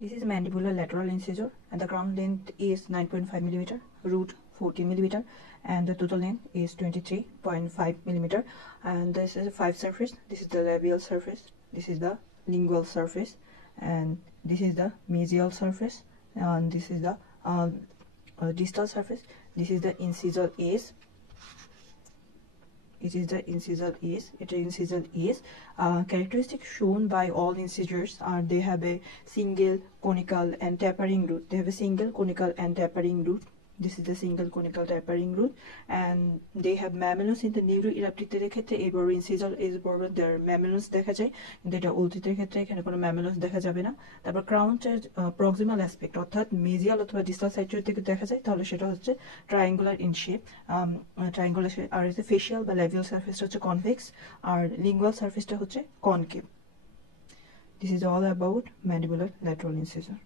This is mandibular lateral incisor, and the crown length is 9.5 millimeter, root 14 millimeter, and the total length is 23.5 millimeter. And this is a 5 surface. This is the labial surface. This is the lingual surface, and this is the mesial surface, and this is the distal surface. This is the incisor ace. It is the incisor ace. Characteristics shown by all incisors are they have a single conical and tapering root. This is the single conical tapering root, and they have mamelons in the neuroeruptive ক্ষেত্রে এই বড় incisor age বড় their mamelons দেখা যায়, কিন্তু এটা উলতিতের ক্ষেত্রে এখানে কোনো mamelons দেখা যাবে না। তারপর ক্রাউনের প্রক্সিমাল অ্যাসপেক্ট অর্থাৎ মেজিয়াল অথবা ডিস্টাল সাইড থেকে দেখা যায়, তাহলে সেটা হচ্ছে ট্রায়াঙ্গুলার ইন শেপ। ট্রায়াঙ্গুলার আর ফেশিয়াল বা ল্যাবিয়াল সারফেসটা হচ্ছে কনভেক্স, আর লিঙ্গুয়াল সারফেসটা হচ্ছে concave. This is all about mandibular lateral incisor.